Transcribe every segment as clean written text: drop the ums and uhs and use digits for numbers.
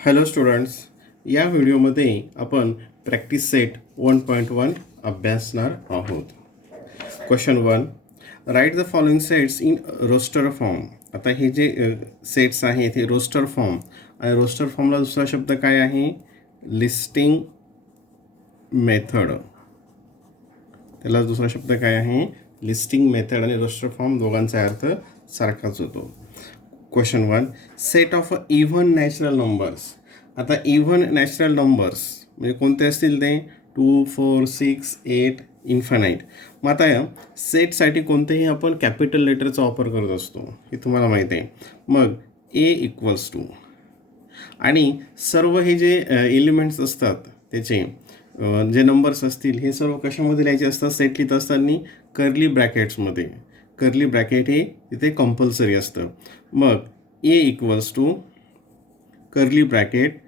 Hello students, या व्हिडिओमध्ये आपण प्रॅक्टिस सेट 1.1 अभ्यासणार आहोत. Question 1, write the following sets in roster form. आता हे जे सेट्स आहेत हे रोस्टर फॉर्म आणि रोस्टर फॉर्मला दुसरा शब्द काय आहे? Listing method. त्याला दुसरा शब्द काय आहे? Listing method. आणि रोस्टर फॉर्म दोघांचा अर्थ सारखाच होतो. Question 1, set of even natural numbers. आता इव्हन नॅचरल नंबर्स म्हणजे कोणते असतील ते? 2, 4, 6, 8 इन्फानाईट. मग आता सेटसाठी कोणतेही आपण कॅपिटल लेटरचा वापर करत असतो, हे तुम्हाला माहीत आहे. मग A=2 आणि सर्व हे जे एलिमेंट्स असतात त्याचे जे नंबर्स असतील हे सर्व कशामध्ये लिहायचे असतात? सेट लिहित असताना कर्ली ब्रॅकेट्समध्ये. कर्ली ब्रॅकेट हे तिथे कंपल्सरी असतं. मग A=, curly bracket,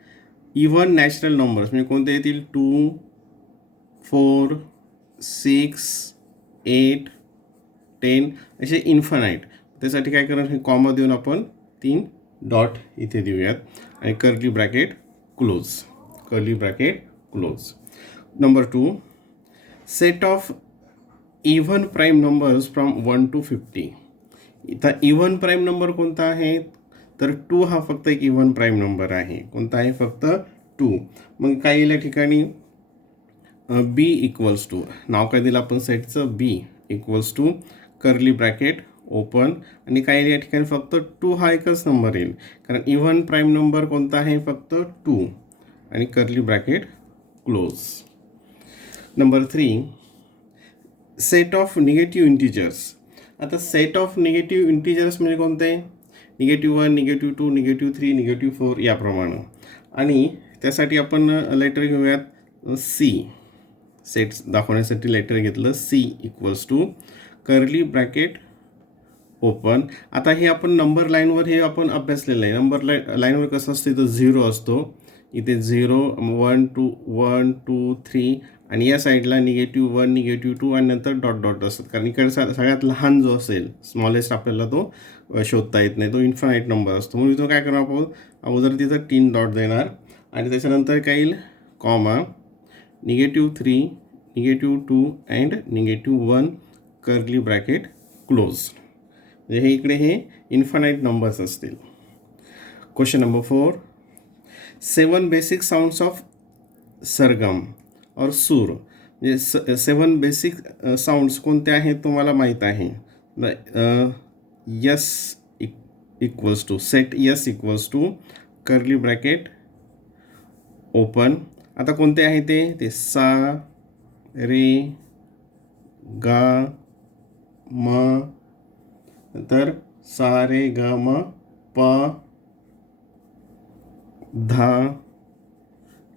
even natural numbers म्हणजे कोणते येतील? 2, 4, 6, 8, 10 असे इन्फानाईट. त्यासाठी काय करणार? हे कॉमा देऊन आपण 3 डॉट इथे देऊयात आणि curly bracket close. Curly bracket close. Number 2, set of even prime numbers from 1 to 50. इथं इव्हन प्राईम नंबर कोणता आहे? तर 2 हा फक्त एक इव्हन प्राईम नंबर आहे. कोणता आहे? फक्त 2. मग काय येईल या ठिकाणी? B=, नाव काय दिलं आपण सेटचं? B=, कर्ली ब्रॅकेट ओपन आणि काय येईल या ठिकाणी? फक्त 2 हा एकच नंबर येईल, कारण इव्हन प्राईम नंबर कोणता आहे? फक्त 2 आणि curly bracket close. Number 3, set of negative integers. आता सेट ऑफ निगेटिव्ह इंटिजर्स म्हणजे कोणते? -1, -2, -3, -4 याप्रमाणे. आणि त्यासाठी आपण लेटर घेऊयात C. सेट्स दाखवण्यासाठी लेटर घेतलं C=, कर्ली ब्रॅकेट ओपन. आता हे आपण नंबर लाईनवर हे आपण अभ्यासलेलं आहे. नंबर लाईनवर कसं असतं? इथं 0 असतो, इथे 0, 1, 2, 1, 2, 3 आणि या साईडला -1, -2 आणि नंतर डॉट डॉट असतात, कारण इकडे सगळ्यात लहान जो असेल स्मॉलेस्ट आपल्याला तो शोधता येत नाही, तो इन्फानाईट नंबर असतो. म्हणून इथं काय करणार आपण? अगोदर तिथं 3 डॉट देणार आणि त्याच्यानंतर काय येईल? Comma, -3, -2 and -1 curly bracket close. म्हणजे हे इकडे हे इन्फानाईट नंबर्स असतील. Question number 4, 7 basic sounds of सरगम और सूर. म्हणजे 7 बेसिक साऊंड्स कोणते आहेत तुम्हाला माहीत आहे? Set S=, curly bracket open. आता कोणते आहे ते? सा, रे, गा, म, नंतर सा, रे, ग, म, प, धा,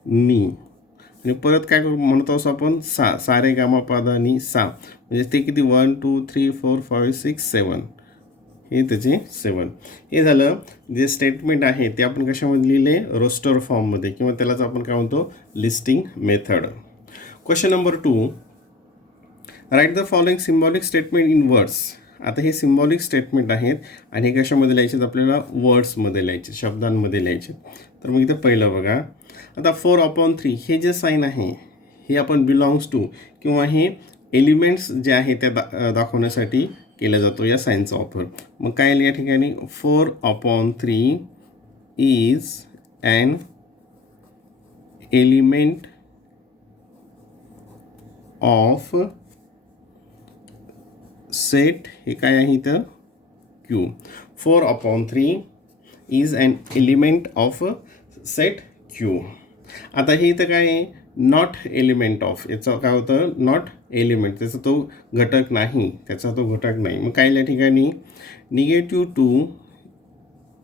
नी आणि परत काय म्हणतो असं आपण? सा, रे, गा, म, प, धा, नी, सा. म्हणजे ते किती? 1, 2, 3, 4, 5, 6, 7. हे त्याचे 7. हे झालं जे स्टेटमेंट आहे ते आपण कशामध्ये लिहिले? रोस्टर फॉर्ममध्ये, किंवा त्यालाच आपण काय म्हणतो? Listing method. Question number 2, right the following symbolic statement in words. आता हे सिम्बॉलिक स्टेटमेंट आहेत आणि हे कशामध्ये लिहायचे? आपल्याला वर्ड्समध्ये लिहायचे, शब्दांमध्ये लिहायचे. तर मग इथं पहिलं बघा. आता 4/3 हे जे साईन आहे हे आपण बिलॉंग्स टू किंवा हे एलिमेंट्स जे आहे त्या दाखवण्यासाठी केला जातो या साईनचा वापर. मग काय या ठिकाणी? 4/3 is an element of set. हे काय आहे इथं? Q. 4/3 is an element of set Q. आता हे इथं काय आहे? Not element of. याचं काय होतं? नॉट एलिमेंट, त्याचा तो घटक नाही, मग काय या ठिकाणी? -2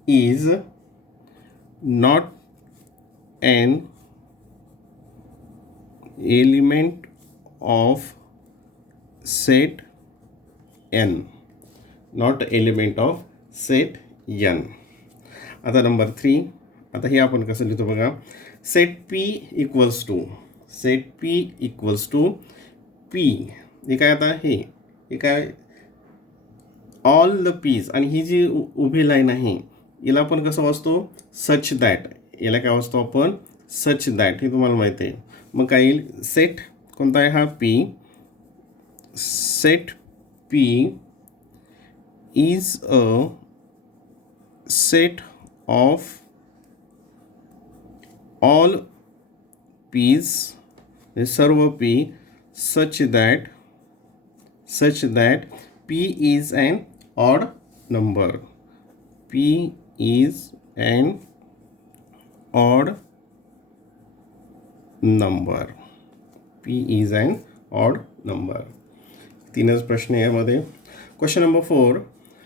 is not an element of set N. Not element of set N. आता नंबर 3, आता हे आपण कसं लिहितो बघा. Set P=, P. हे काय? आता हे काय? All the P's. आणि ही जी उभी लाईन आहे याला आपण कसं वाचतो? Such that. याला काय वाचतो आपण सच दॅट, हे तुम्हाला माहिती आहे. मग काय येईल सेट कोणता आहे हा P, set P is a set of all Ps, सर्व P such that P is an odd number, P is an odd number, P is an odd number. तीनच प्रश्न यामध्ये. Question number 4,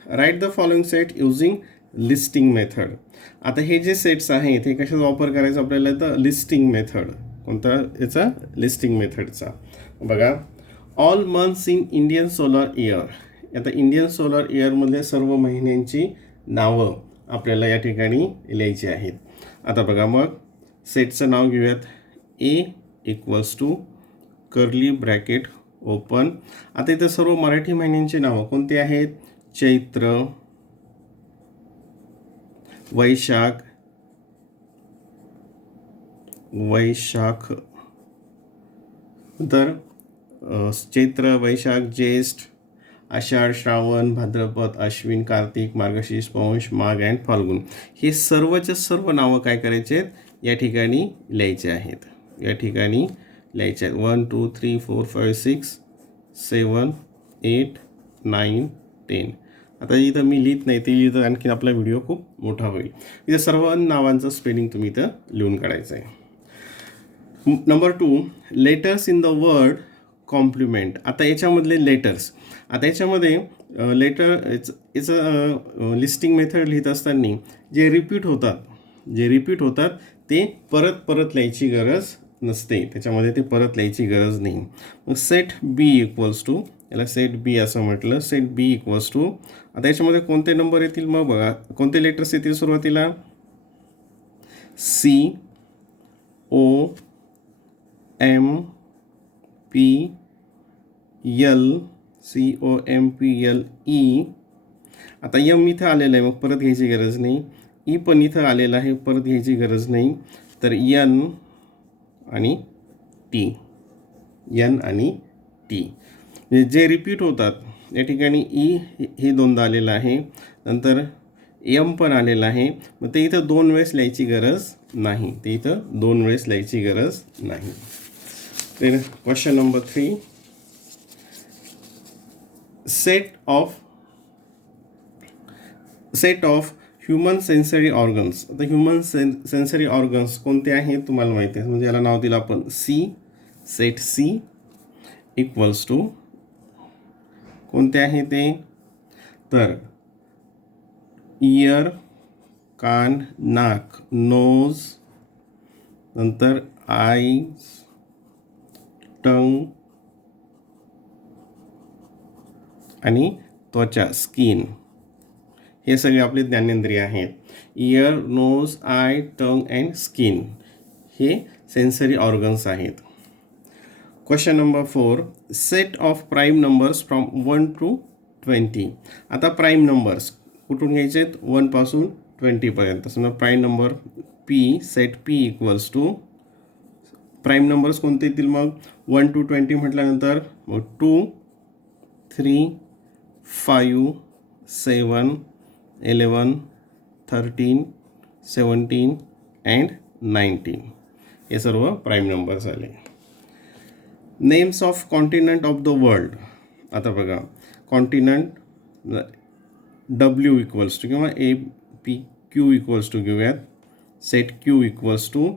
write the following set using listing method. आता हे जे sets आहेत हे कशाचा वापर करायचा आपल्याला, तर लिस्टिंग मेथड. कोणता याचा, लिस्टिंग मेथडचा. बघा, all months in Indian solar year. आता इंडियन सोलर इयरमधल्या सर्व महिन्यांची नावं आपल्याला या ठिकाणी लिहायची आहेत. आता बघा, मग सेटचं नाव घेऊयात. A equals to curly bracket open. आता इथं सर्व मराठी महिन्यांची नावं कोणती आहेत, चैत्र, वैशाख, तर चैत्र, वैशाख, ज्येष्ठ, आषाढ, श्रावण, भाद्रपद, अश्विन, कार्तिक, मार्गशीर्ष, पौष, माघ अँड फाल्गुन. हे सर्वच्या सर्व नावं काय करायचे आहेत, या ठिकाणी लिहायचे आहेत. या ठिकाणी लिहायचे आहेत. 1 2 3 4 5 6 7 8 9 10. आता इथं मी लिहित नाही, ते लिहितं आणखी आपला व्हिडिओ खूप मोठा होईल. इथं सर्व नावांचं स्पेलिंग तुम्ही इथं लिहून काढायचं आहे. Number 2, letters in the word complement. आता याच्यामधले लेटर्स, आता याच्यामध्ये लेटर याचं लिस्टिंग मेथड लिहित असताना जे रिपीट होतात ते परत लिहायची गरज नसते. त्याच्यामध्ये ते परत लिहायची गरज नाही. मग सेट बी इक्वल्स टू, याला सेट बी असं म्हटलं. सेट बी इक्वल्स टू, आता याच्यामध्ये कोणते नंबर येतील, मग बघा कोणते लेटर्स येतील सुरुवातीला, C O M P L, COMPLE. आता यम इथं आलेलं आहे, मग परत घ्यायची गरज नाही. ई पण इथं आलेलं आहे, परत घ्यायची गरज नाही. तर एन आणि टी, म्हणजे जे रिपीट होतात या ठिकाणी ई हे दोनदा आलेलं आहे, नंतर एम पण आलेलं आहे. मग ते इथं 2 वेळेस लिहायची गरज नाही, तर question number 3, set of human sensory organs. आता ह्युमन सेन्सरी ऑर्गन्स कोणते आहेत तुम्हाला माहिती आहे, म्हणजे याला नाव दिलं आपण सेट सी इक्वल्स टू कोणते आहे ते, तर इयर, कान, नाक, नोज, नंतर आईज, टंग आणि त्वचा, स्किन. हे सगळे आपले ज्ञानेंद्रिय आहेत. Ear, nose, eye, tongue and skin हे सेन्सरी ऑर्गन्स आहेत. Question number 4, set of prime numbers from 1 to 20. आता प्राईम नंबर्स कुठून घ्यायचे आहेत, 1 पासून 20 पर्यंत. समजा prime number P, set P equals to, prime numbers कोणते येतील मग, 1 to 20 म्हटल्यानंतर मग 2 3 5 7 11 13 17 अँड 19. हे सर्व प्राईम नंबर्स आले. Names of continent of the world. आता बघा, कॉन्टिनेंट W इक्वल्स टू किंवा APQ इक्वल्स टू घेऊयात. सेट Q इक्वल्स टू,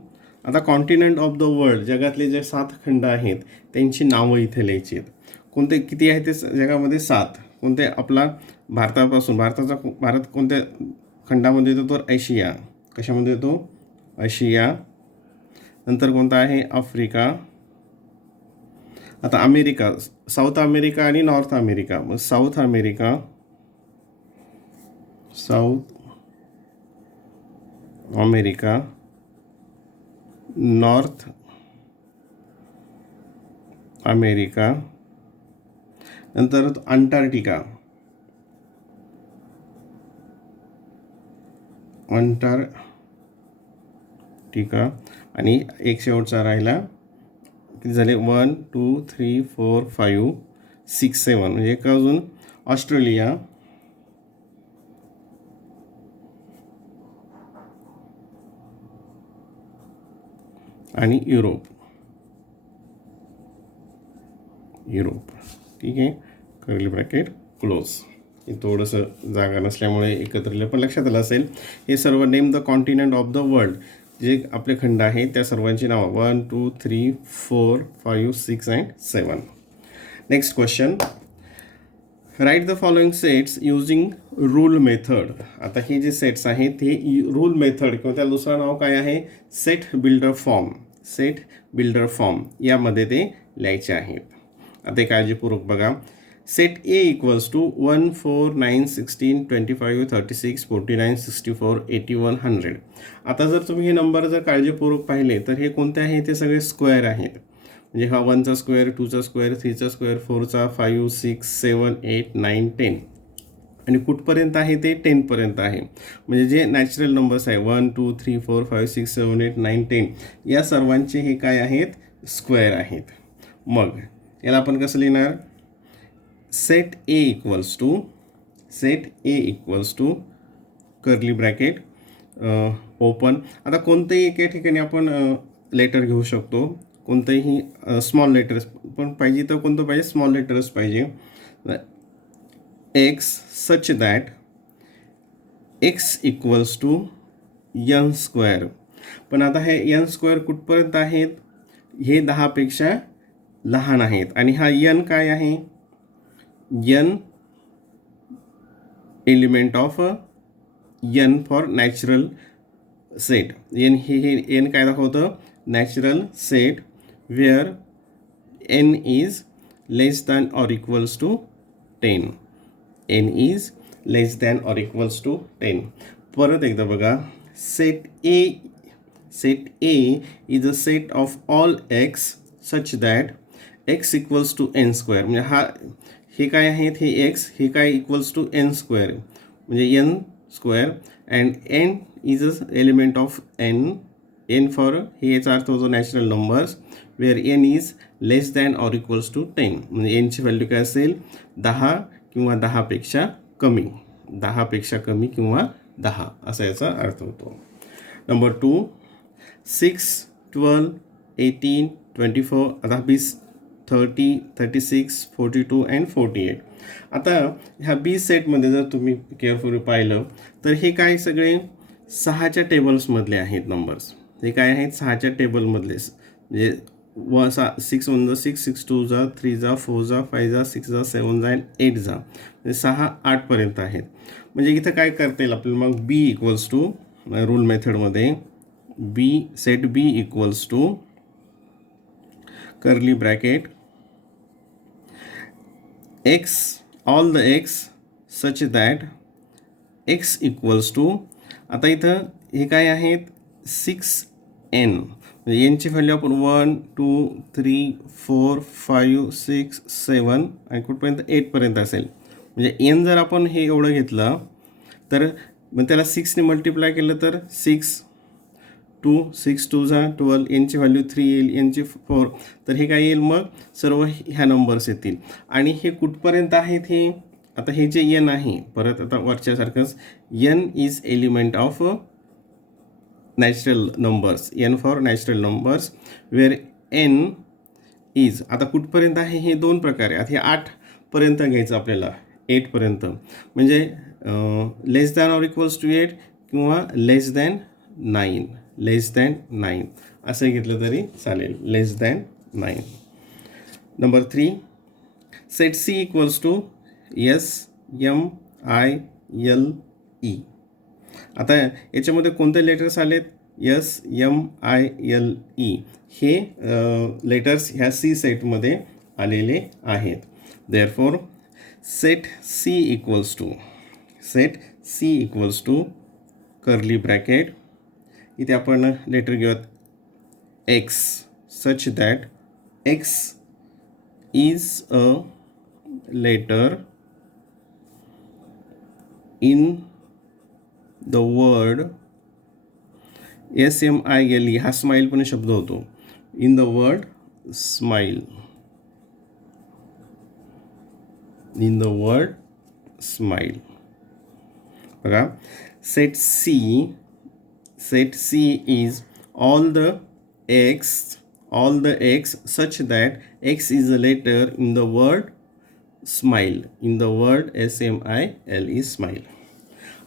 आता कॉन्टिनेंट ऑफ द वर्ल्ड, जगातले जे 7 खंड आहेत त्यांची नावं इथे लिहायची आहेत. कोणते किती आहेत ते जगामध्ये 7. कोणते, आपला भारत कोणत्या खंडामध्ये येतो, तर आशिया. कशामध्ये येतो, आशिया. नंतर कोणता आहे, आफ्रिका. आता अमेरिका, साऊथ अमेरिका आणि नॉर्थ अमेरिका. मग साऊथ अमेरिका, नॉर्थ अमेरिका. नंतर अंटार्क्टिका, टीका आणि एक शेवटचा राहिला, किती झाले 1 2 3 4 5 6 7 म्हणजे एक अजून ऑस्ट्रेलिया आणि युरोप. ठीक आहे, कर्ली ब्रॅकेट क्लोज. हे थोडंसं जागा नसल्यामुळे एकत्र लिहिलं, पण लक्षात आलं असेल. हे सर्व name the continent of the world, जे आपले खंड आहेत त्या सर्वांची नावं 1 2 3 4 5 6 and 7. Next question, right the following sets using rule method. आता हे जे सेट्स आहेत हे रूल मेथड किंवा त्याला दुसरं नाव काय आहे, सेट बिल्डर फॉर्म यामध्ये ते लिहायचे आहेत. आता काळजीपूर्वक बघा. Set A equals to 1 4 9 16 25 36 49 64 81 100. आता जर तुम्ही हे नंबर जर काळजीपूर्वक पाहिले तर हे कोणते आहेत, ते सगळे स्क्वेअर आहेत. म्हणजे हा 1चा स्क्वेअर, 2चा स्क्वेअर, 3चा स्क्वेअर, 4चा, 5 6 7 8 9 10 आणि कुठपर्यंत आहे ते 10 पर्यंत आहे. म्हणजे जे नॅचरल नंबर्स आहे 1 2 3 4 5 6 7 8 9 10 या सर्वांचे हे काय आहेत, स्क्वेअर आहेत. मग याला आपण कसं लिहिणार, set A equals to curly bracket open. आता कोणतेही एके ठिकाणी आपण लेटर घेऊ शकतो, कोणतेही स्मॉल लेटर्स पण पाहिजे तर कोणतं पाहिजे, स्मॉल लेटर्स पाहिजे. X such that x equals to n square. पण आता हे एन स्क्वेअर कुठपर्यंत आहेत, हे 10पेक्षा लहान आहेत. आणि हा एन काय आहे, n element of N for natural set. N हे एन काय दाखवतं, natural set where N is less than or equals to 10. N is less than or equals to 10. परत एकदा बघा, set A is a set of all x such that x equals to n square. म्हणजे हे काय आहेत, हे x हे काय इक्वल्स टू एन स्क्वेअर म्हणजे n square and N is a element of N for हे याचा अर्थ होतो natural numbers where N is less than or equals to 10. म्हणजे एनची व्हॅल्यू काय असेल, 10 किंवा 10पेक्षा कमी, 10पेक्षा कमी किंवा 10 असा याचा अर्थ होतो. नंबर 2, 6 12 18 24 आता 20 30 36 42 अँड 48. आता ह्या बी सेटमध्ये जर तुम्ही केअरफुली पाहिलं तर हे काय सगळे 6च्या टेबल्समधले आहेत नंबर्स. हे काय आहेत, 6च्या टेबलमधले. म्हणजे 6 1 6 6 2 3 4 5 6 7 अँड 8 म्हणजे 6 8पर्यंत आहेत. म्हणजे इथं काय करता येईल आपल्याला, मग बी इक्वल्स टू रूल मेथडमध्ये set B equals to curly bracket x all the x such that x equals to. आता इथं हे काय आहेत, 6n म्हणजे एनची व्हॅल्यू आपण 1 2 3 4 5 6 7 आणि कुठपर्यंत 8पर्यंत असेल. म्हणजे एन जर आपण हे एवढं घेतलं तर मग त्याला 6ने मल्टिप्लाय केलं तर 6 2 12 एनची व्हॅल्यू 3 येईल, एनची 4. तर हे काय येईल, मग सर्व ह्या नंबर्स येतील. आणि हे कुठपर्यंत आहेत, हे आता हे जे एन आहे परत आता वरच्यासारखंच N is element of natural numbers, N for natural numbers where N is. आता कुठपर्यंत आहे, हे 2 प्रकारे. आता हे 8पर्यंत घ्यायचं आपल्याला, 8पर्यंत म्हणजे less than or equals to 8 किंवा लेस दॅन 9 असं घेतलं तरी चालेल, less than 9. Number 3, set C equals to SMILE. आता याच्यामध्ये कोणते लेटर्स आलेत, SMILE हे लेटर्स ह्या सी सेटमध्ये आलेले आहेत. Therefore set C equals to curly bracket. इथे आपण लेटर घेऊयात x such that x is a letter in the word SMILE हा स्माईल पण शब्द होतो. In the word smile. In the word smile. बघा, set C is all the x such that x is a letter in the word smile. In the word SMILE smile.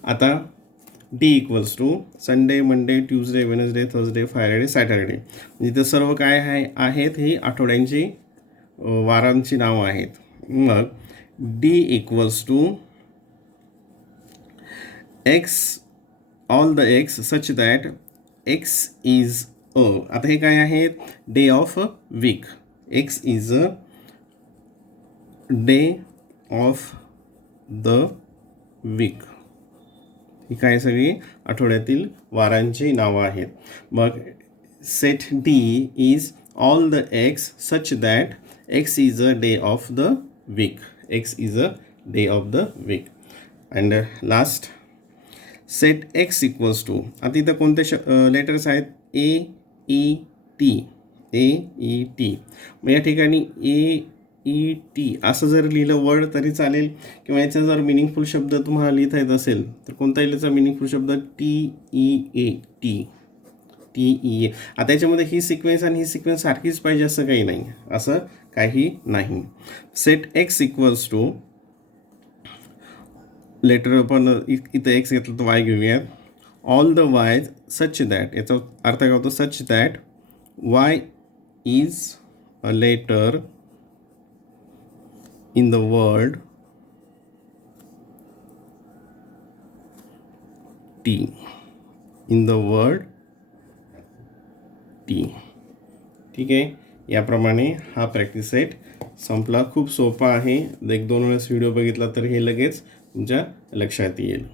आता D equals to Sunday, Monday, Tuesday, Wednesday, Thursday, Friday, Saturday. इथं सर्व काय आहेत, ही आठवड्यांची वारांची नावं आहेत. मग D equals to X, all the X such that X is a. आता हे काय आहेत, day of week. X is a day of the week. ही काय सगळी आठवड्यातील वारांची नावं आहेत. मग set D is all the X such that X is a day of the week. X is a day of the week. And last set X equals to, आता इथं कोणते लेटर्स आहेत, AET. AET. मग या ठिकाणी AET असं जर लिहिलं वर्ड तरी चालेल, किंवा याचा जर मिनिंगफुल शब्द तुम्हाला लिहिता येत असेल तर कोणता लिहायचा मिनिंगफुल शब्द, TEA. आता याच्यामध्ये ही सिक्वेन्स आणि ही सिक्वेन्स सारखीच पाहिजे असं काही नाही, असं काही नाही. Set X equals to, letter आपण इथं एक्स घेतलं तर वाय घेऊयात. All the Y such that, याचा अर्थ काय होतो, such that Y is a letter in the word T. in the word T. ठीक आहे. याप्रमाणे हा प्रॅक्टिस सेट संपला. खूप सोपा आहे. एक दोन वेळेस व्हिडिओ बघितला तर हे लगेच तुमच्या लक्षात येईल.